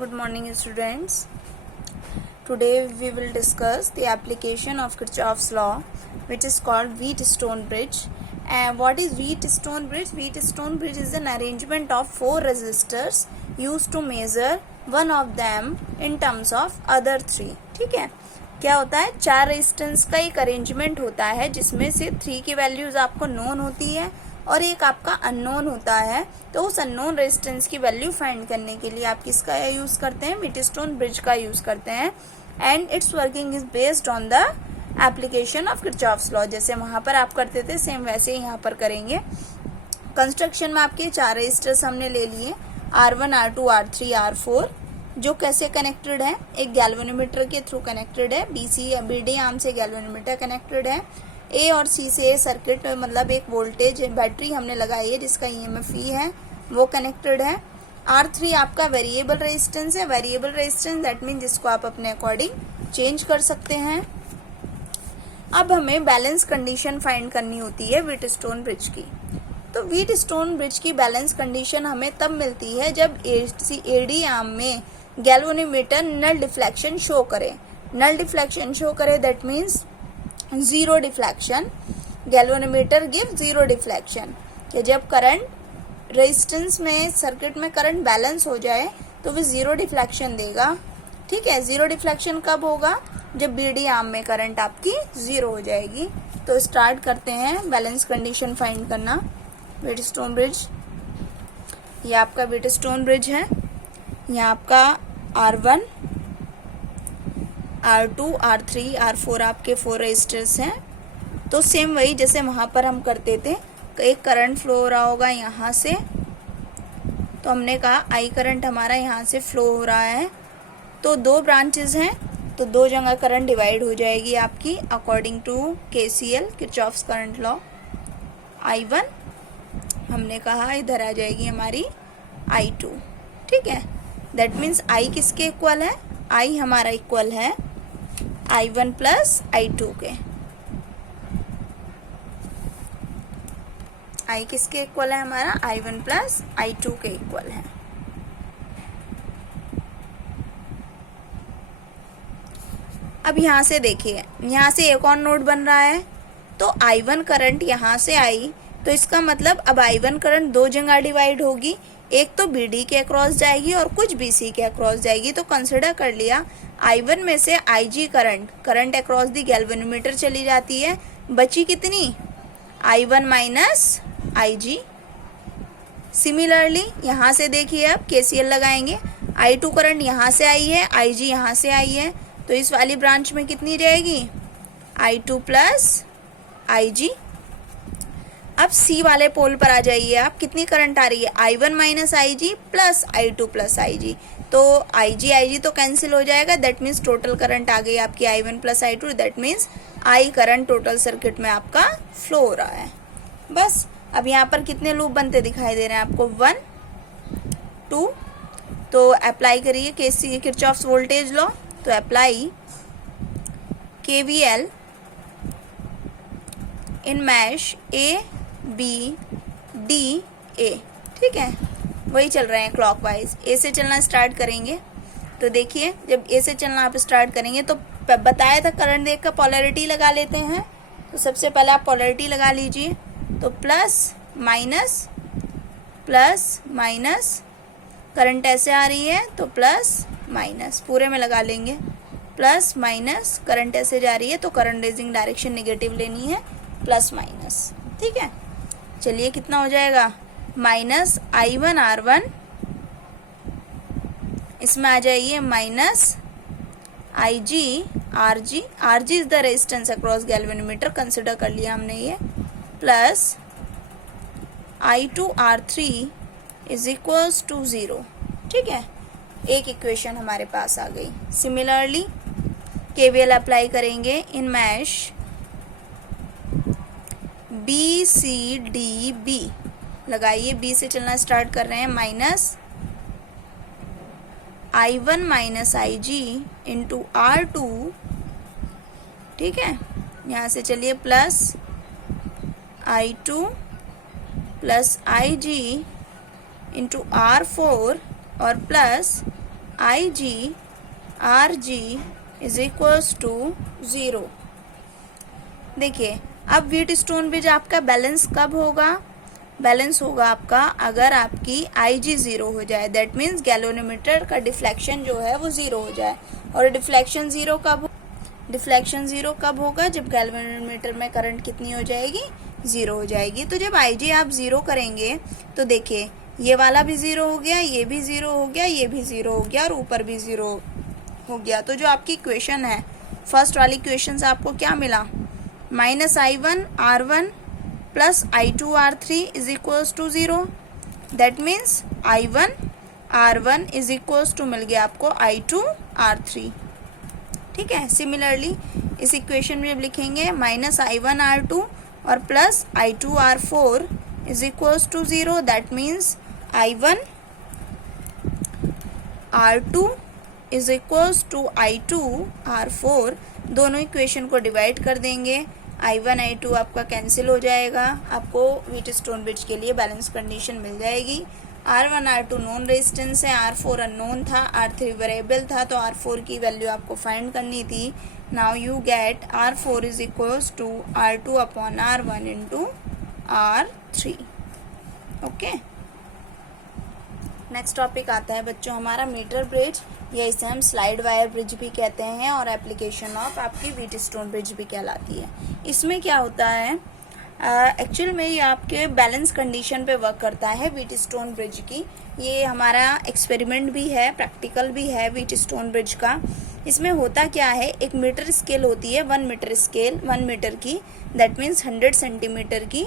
Good morning, students. Today we will discuss the application of Kirchhoff's law, which is called Wheatstone bridge. And what is Wheatstone bridge? Wheatstone bridge is an arrangement of 4 resistors used to measure one of them in terms of other 3. ठीक है, क्या होता है, 4 resistance का एक arrangement होता है जिसमें से 3 की वैल्यूज आपको नोन होती है और एक आपका अननोन होता है. तो उस अननोन रेजिस्टेंस की वैल्यू फाइंड करने के लिए आप किसका यूज करते हैं? व्हीटस्टोन ब्रिज का यूज करते हैं. And it's working is based on the application of Kirchhoff's law. जैसे वहां पर आप करते थे सेम वैसे ही यहाँ पर करेंगे. कंस्ट्रक्शन में आपके 4 रेजिस्टर्स हमने ले लिए, R1, R2, R3, R4, जो कैसे कनेक्टेड है? एक गैल्वेनोमीटर के थ्रू कनेक्टेड है. BD आर्म से गैल्वेनोमीटर कनेक्टेड है. A और C से सर्किट मतलब एक वोल्टेज बैटरी हमने लगाई है जिसका EMF E है, वो कनेक्टेड है. R3 आपका वेरिएबल रेजिस्टेंस है. वेरिएबल रेजिस्टेंस दैट मीन जिसको आप अपने अकॉर्डिंग चेंज कर सकते हैं. अब हमें बैलेंस कंडीशन फाइंड करनी होती है व्हीटस्टोन ब्रिज की. तो व्हीटस्टोन ब्रिज की बैलेंस कंडीशन हमें तब मिलती है जब AD आर्म में गैल्वेनोमीटर नल डिफ्लेक्शन शो करे. नल डिफ्लेक्शन शो करे that means zero deflection. Galvanometer give zero deflection. कि जब करंट रेजिस्टेंस में सर्किट में करंट बैलेंस हो जाए तो वो जीरो डिफ्लेक्शन देगा. ठीक है, जीरो डिफ्लेक्शन कब होगा? जब BD आर्म में करंट आपकी जीरो हो जाएगी. तो स्टार्ट करते हैं बैलेंस कंडीशन फाइंड करना. व्हीटस्टोन ब्रिज, ये आपका व्हीटस्टोन ब्रिज है. यहाँ आपका R1, R2, R3, R4 आपके 4 रेजिस्टर्स हैं. तो सेम वही जैसे वहाँ पर हम करते थे, एक करंट फ्लो हो रहा होगा यहाँ से. तो हमने कहा I करंट हमारा यहाँ से फ्लो हो रहा है. तो 2 ब्रांचेस हैं तो 2 जगह करंट डिवाइड हो जाएगी आपकी according to KCL Kirchhoff's current law. I1 हमने कहा इधर आ जाएगी हमारी I2. ठीक है, दैट मीन्स I किसके इक्वल है? I हमारा इक्वल है I1 प्लस I2 के. I किसके इक्वल है? हमारा I1 प्लस I2 के इक्वल है. अब यहाँ से देखिए, यहाँ से एक और नोड बन रहा है. तो I1 करंट यहाँ से आई, तो इसका मतलब अब I1 करंट 2 जगह डिवाइड होगी. एक तो BD के अक्रॉस जाएगी और कुछ BC के अक्रॉस जाएगी. तो कंसिडर कर लिया I1 में से IG current across the galvanometer चली जाती है. बची कितनी? I1 minus IG. सिमिलरली यहाँ से देखिए, अब KCL लगाएंगे. I2 करंट यहाँ से आई है, IG यहाँ से आई है. तो इस वाली ब्रांच में कितनी रहेगी? I2 plus IG. अब C वाले पोल पर आ जाइए आप. कितनी करंट आ रही है? I1 minus IG plus I2 plus IG. तो IG तो कैंसिल हो जाएगा. दैट मीन्स टोटल करंट आ गई आपकी I1 plus I2. That means I current total circuit में आपका फ्लो हो रहा है. बस अब यहाँ पर कितने लूप बनते दिखाई दे रहे हैं आपको? 1, 2. तो अप्लाई करिए किरचॉफ्स वोल्टेज लॉ. तो अप्लाई KVL इन मैश ABDA. ठीक है, वही चल रहे हैं क्लॉकवाइज. A से चलना स्टार्ट करेंगे. तो देखिए, जब A से चलना आप स्टार्ट करेंगे तो बताया था करंट देख कर पोलैरिटी लगा लेते हैं. तो सबसे पहले आप पोलैरिटी लगा लीजिए. तो प्लस माइनस करंट ऐसे आ रही है तो प्लस माइनस पूरे में लगा लेंगे. प्लस माइनस करंट ऐसे जा रही है तो करंट रेजिंग डायरेक्शन नेगेटिव लेनी है, प्लस माइनस. ठीक है, चलिए कितना हो जाएगा? माइनस I1 R1, इसमें आ जाइए minus IG RG. RG is the resistance across galvanometer, consider कर लिया हमने ये. Plus I2 R3 is equals to 0. ठीक है, एक इक्वेशन हमारे पास आ गई. सिमिलरली KVL अप्लाई करेंगे इन मैश BCDB. लगाइए, B से चलना स्टार्ट कर रहे हैं. Minus I1 minus IG into R2. ठीक है, यहाँ से चलिए plus I2 plus IG into R4 और plus IG RG is equals to 0। देखिए अब व्हीटस्टोन ब्रिज आपका बैलेंस कब होगा? बैलेंस होगा आपका अगर आपकी IG 0 हो जाए, दैट मीन्स गैल्वेनोमीटर का डिफ्लेक्शन जो है वो 0 हो जाए। और डिफ्लेक्शन ज़ीरो कब होगा? जब गैल्वेनोमीटर में करंट कितनी हो जाएगी? 0 हो जाएगी। तो जब IG आप 0 करेंगे तो देखिए ये वाला भी 0 हो गया, ये भी 0 हो गया, ये भी 0 हो गया और ऊपर भी 0 हो गया। तो जो आपकी इक्वेशन है, फर्स्ट वाली इक्वेशन से आपको क्या मिला? -I1 R1 plus I2 R3 is equals to 0। That means I1 R1 is equals to मिल गया आपको I2 R3। ठीक है। सिमिलरली इस इक्वेशन में अब लिखेंगे -I1 R2 और plus I2 R4 is equals to 0। That means I1 R2 is equals to I2 R4। दोनों इक्वेशन को डिवाइड कर देंगे, I1 I2 आपका कैंसिल हो जाएगा, आपको व्हीटस्टोन ब्रिज के लिए बैलेंस कंडीशन मिल जाएगी। R1 R2 नॉन रेजिस्टेंस है, R4 अननोन था, R3 वेरिएबल था, तो R4 की वैल्यू आपको फाइंड करनी थी। Now you get R4 is equals to R2 upon R1 into R3। Okay. Next topic आता है बच्चों हमारा मीटर ब्रिज, या इसे हम स्लाइड वायर ब्रिज भी कहते हैं और एप्लीकेशन ऑफ आपकी व्हीटस्टोन ब्रिज भी कहलाती है। इसमें क्या होता है, एक्चुअल में ये आपके बैलेंस कंडीशन पे वर्क करता है व्हीटस्टोन ब्रिज की। ये हमारा एक्सपेरिमेंट भी है, प्रैक्टिकल भी है व्हीटस्टोन ब्रिज का। इसमें होता क्या है, एक मीटर स्केल होती है, 1 मीटर स्केल, 1 मीटर की, दैट मीन्स 100 सेंटीमीटर की,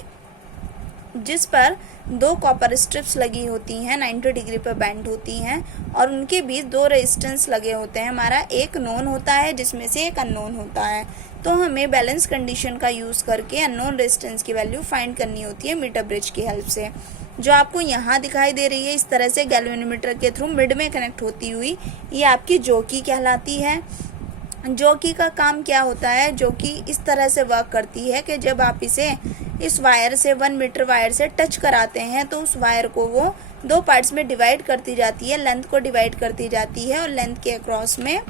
जिस पर 2 कॉपर स्ट्रिप्स लगी होती हैं, 90 डिग्री पर बैंड होती हैं और उनके बीच 2 रेजिस्टेंस लगे होते हैं। हमारा एक नोन होता है जिसमें से एक अननोन होता है। तो हमें बैलेंस कंडीशन का यूज़ करके अननोन रेजिस्टेंस की वैल्यू फाइंड करनी होती है मीटर ब्रिज की हेल्प से। जो आपको यहाँ दिखाई दे रही है इस तरह से गैल्वेनोमीटर के थ्रू मिड में कनेक्ट होती हुई, ये आपकी जॉकी कहलाती है। जॉकी का काम क्या होता है, जॉकी इस तरह से वर्क करती है कि जब आप इसे इस वायर से 1 मीटर वायर से टच कराते हैं तो उस वायर को वो 2 पार्ट्स में डिवाइड करती जाती है, लेंथ को डिवाइड करती जाती है और लेंथ के अक्रॉस में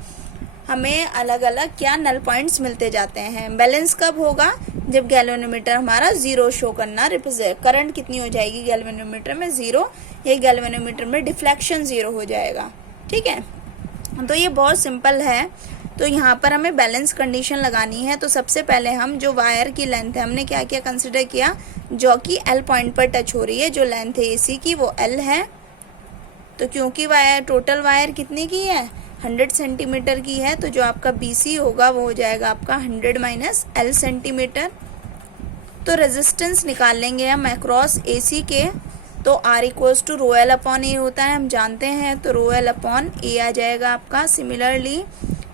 हमें अलग अलग क्या नल पॉइंट्स मिलते जाते हैं। बैलेंस कब होगा, जब गैल्वेनोमीटर हमारा 0 शो करना रिप्रेजेंट, करंट कितनी हो जाएगी गैल्वेनोमीटर में 0, ये गैल्वेनोमीटर में डिफ्लेक्शन 0 हो जाएगा। ठीक है, तो ये बहुत सिंपल है। तो यहाँ पर हमें बैलेंस कंडीशन लगानी है। तो सबसे पहले हम जो वायर की लेंथ है, हमने क्या क्या कंसिडर किया, जो कि L पॉइंट पर टच हो रही है, जो लेंथ है AC की वो L है। तो क्योंकि वायर टोटल वायर कितने की है, 100 सेंटीमीटर की है, तो जो आपका BC होगा वो हो जाएगा आपका 100 माइनस L सेंटीमीटर। तो रेजिस्टेंस निकाल लेंगे हम अक्रॉस AC के, तो R equals to rho L upon A होता है, हम जानते हैं, तो रो L अपॉन A आ जाएगा आपका। सिमिलरली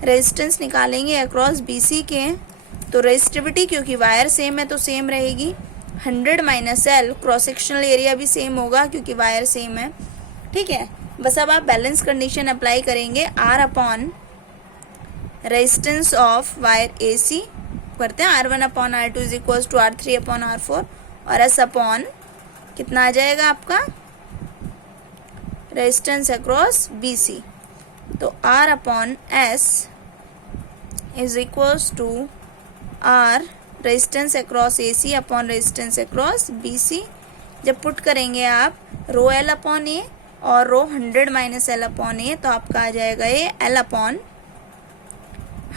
रेजिस्टेंस निकालेंगे अक्रॉस BC के, तो रेजिस्टिविटी क्योंकि वायर सेम है तो सेम रहेगी, 100 minus L, cross sectional area भी सेम होगा क्योंकि वायर सेम है। ठीक है, बस अब आप बैलेंस कंडीशन अप्लाई करेंगे, R upon resistance of wire AC करते हैं, R1 upon R2 is equals to R3 upon R4 और S अपॉन कितना आ जाएगा आपका रेजिस्टेंस अक्रॉस BC, तो R upon S is equals to R resistance across AC upon resistance across BC। जब put करेंगे आप रो L अपॉन A और rho 100 minus L upon A, तो आपका आ जाएगा ये L अपॉन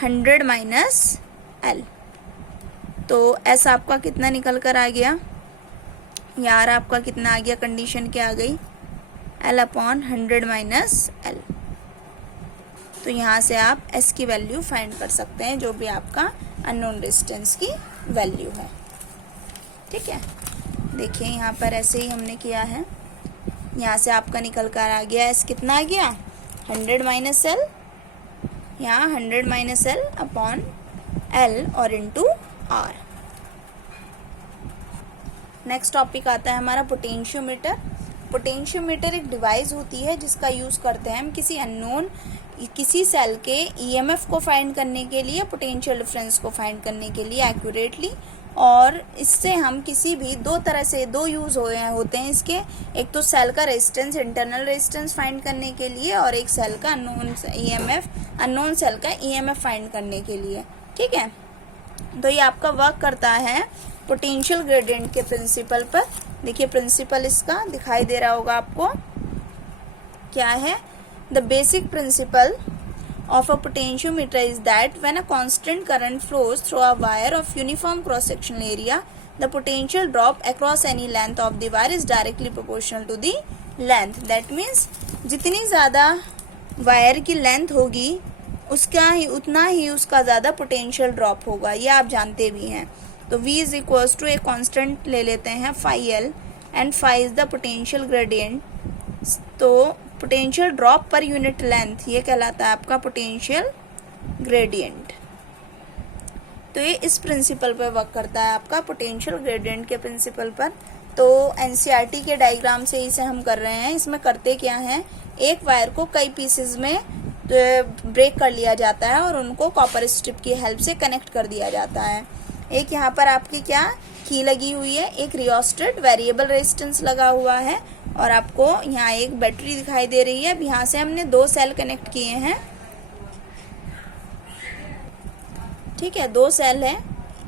100 माइनस L। तो S आपका कितना निकल कर आ गया, यार आपका कितना आ गया, कंडीशन क्या आ गई, L अपॉन 100 माइनस L। तो यहाँ से आप S की वैल्यू फाइंड कर सकते हैं, जो भी आपका अननोन रेजिस्टेंस की वैल्यू है। ठीक है, देखिए यहाँ पर ऐसे ही हमने किया है, यहाँ से आपका निकल कर आ गया S कितना आ गया 100 माइनस L, यहाँ 100 माइनस L अपॉन L और इंटू R। नेक्स्ट टॉपिक आता है हमारा पोटेंशियोमीटर। पोटेंशियोमीटर एक डिवाइस होती है जिसका यूज़ करते हैं हम किसी सेल के EMF को फाइंड करने के लिए, पोटेंशियल डिफरेंस को फाइंड करने के लिए एक्यूरेटली, और इससे हम किसी भी दो तरह से दो यूज़ होते हैं इसके, एक तो सेल का रेजिस्टेंस, इंटरनल रेजिस्टेंस फाइंड करने के लिए, और एक सेल का अननोन सेल का ईएमएफ फाइंड करने के लिए। ठीक है, तो ये आपका वर्क करता है पोटेंशियल ग्रेडियंट के प्रिंसिपल पर। देखिए प्रिंसिपल इसका दिखाई दे रहा होगा आपको, क्या है? The basic principle of a potentiometer is that when a constant current flows through a wire of uniform cross sectional area, the potential drop across any length of the wire is directly proportional to the length. That means जितनी ज़्यादा wire की length होगी उतना ही उसका ज़्यादा potential drop होगा, ये आप जानते भी हैं। तो V इज इक्वल्स टू एक कॉन्स्टेंट ले लेते हैं phi L, and phi is the potential gradient. तो पोटेंशियल ड्रॉप पर यूनिट लेंथ ये कहलाता है आपका पोटेंशियल ग्रेडियंट। तो ये इस प्रिंसिपल पर वर्क करता है आपका, पोटेंशियल ग्रेडियंट के प्रिंसिपल पर। तो एनसीईआरटी के डायग्राम से इसे हम कर रहे हैं। इसमें करते क्या हैं, एक वायर को कई पीसेस में ब्रेक कर लिया जाता है और उनको कॉपर स्ट्रिप की हेल्प से कनेक्ट कर दिया जाता है। एक यहाँ पर आपकी क्या की लगी हुई है, एक रियोस्टेट वेरिएबल रेजिस्टेंस लगा हुआ है, और आपको यहाँ एक बैटरी दिखाई दे रही है। अब यहाँ से हमने दो सेल कनेक्ट किए हैं। ठीक है, दो सेल है,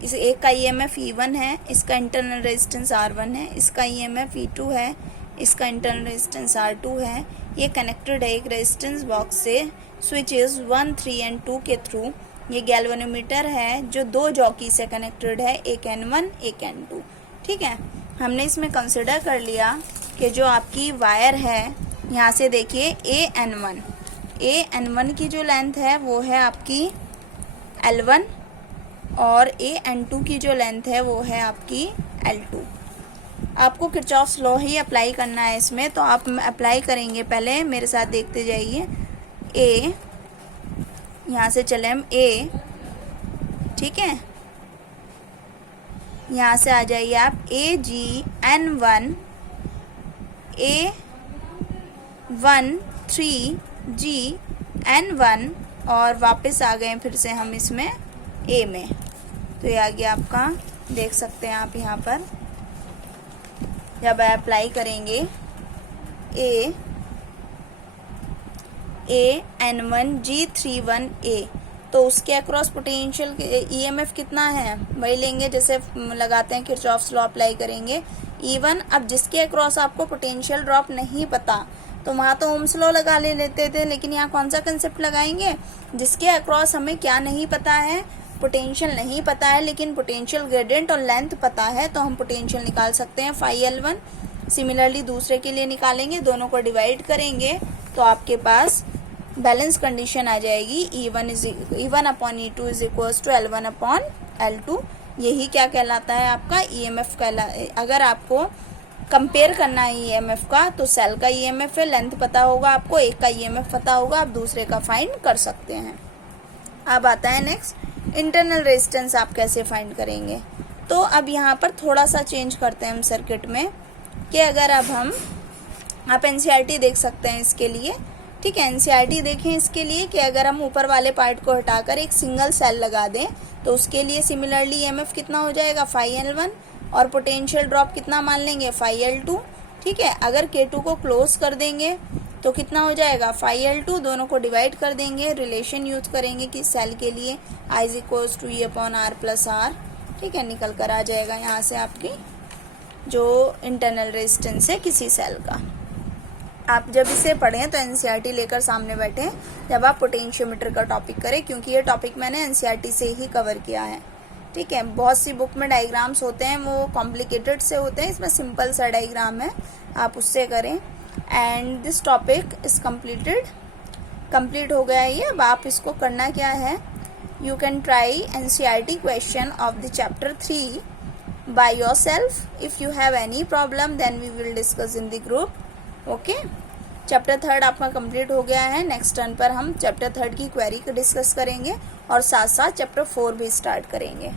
इस एक का ईएमएफ E1 है, इसका इंटरनल रेजिस्टेंस R1 है, इसका ईएमएफ E2 है, इसका इंटरनल रेजिस्टेंस R2 है। ये कनेक्टेड है एक रेजिस्टेंस बॉक्स से स्विचेस 1, 3 एंड 2 के थ्रू। ये गैल्वेनोमीटर है जो दो जॉकी से कनेक्टेड है, एक N1 एक N2। ठीक है, हमने इसमें कंसिडर कर लिया कि जो आपकी वायर है, यहाँ से देखिए AN1 की जो लेंथ है वो है आपकी L1, और AN2 की जो लेंथ है वो है आपकी L2। आपको किरचॉफ्स लॉ ही अप्लाई करना है इसमें, तो आप अप्लाई करेंगे। पहले मेरे साथ देखते जाइए। A, यहाँ से चले हम A, ठीक है, यहाँ से आ जाइए आप AG N1 A1 3G N1, और वापस आ गए फिर से हम इसमें A में। तो ये आ गया आपका, देख सकते हैं आप यहाँ पर जब अप्लाई करेंगे AN1G31A, तो उसके अक्रॉस पोटेंशियल ईएमएफ कितना है वही लेंगे जैसे लगाते हैं किरचॉफ्स लॉ अप्लाई करेंगे E1। अब जिसके अक्रॉस आपको पोटेंशियल ड्रॉप नहीं पता तो वहाँ तो ओम्स लॉ लगा लेते थे, लेकिन यहाँ कौन सा कंसेप्ट लगाएंगे, जिसके अक्रॉस हमें क्या नहीं पता है, पोटेंशियल नहीं पता है, लेकिन पोटेंशियल ग्रेडियंट और लेंथ पता है, तो हम पोटेंशियल निकाल सकते हैं फाई L1। सिमिलरली दूसरे के लिए निकालेंगे, दोनों को डिवाइड करेंगे तो आपके पास बैलेंस कंडीशन आ जाएगी, E1 upon E2 is equals to L1 upon L2। यही क्या कहलाता है आपका ईएमएफ अगर आपको कंपेयर करना है ईएमएफ का, तो सेल का ईएमएफ है, लेंथ पता होगा आपको, एक का ईएमएफ पता होगा, आप दूसरे का फाइंड कर सकते हैं। अब आता है नेक्स्ट, इंटरनल रेजिस्टेंस आप कैसे फाइंड करेंगे। तो अब यहाँ पर थोड़ा सा चेंज करते हैं हम सर्किट में, कि अगर अब आप एनसीईआरटी देख सकते हैं इसके लिए। ठीक है, एनसीईआरटी देखें इसके लिए कि अगर हम ऊपर वाले पार्ट को हटाकर एक सिंगल सेल लगा दें तो उसके लिए सिमिलरली ईएमएफ कितना हो जाएगा फाई L1, और पोटेंशियल ड्रॉप कितना मान लेंगे फाई L2। ठीक है, अगर K2 को क्लोज कर देंगे तो कितना हो जाएगा फाई L2, दोनों को डिवाइड कर देंगे, रिलेशन यूज करेंगे कि सेल के लिए I is equals to E upon R plus R। ठीक है, निकल कर आ जाएगा यहाँ से आपकी जो इंटरनल रेजिस्टेंस है किसी सेल का। आप जब इसे पढ़ें तो एनसीईआरटी लेकर सामने बैठें जब आप पोटेंशियोमीटर का टॉपिक करें, क्योंकि ये टॉपिक मैंने एनसीईआरटी से ही कवर किया है। ठीक है, बहुत सी बुक में डायग्राम्स होते हैं वो कॉम्प्लिकेटेड से होते हैं, इसमें सिंपल सा डायग्राम है, आप उससे करें। And this topic is complete हो गया ये। अब आप इसको करना क्या है, you can try NCERT question of the chapter 3 by yourself. If you have any problem then we will discuss in the group. Okay, chapter 3 आपका कंप्लीट हो गया है। नेक्स्ट टर्न पर हम चैप्टर 3 की क्वेरी को डिस्कस करेंगे और साथ साथ चैप्टर 4 भी स्टार्ट करेंगे।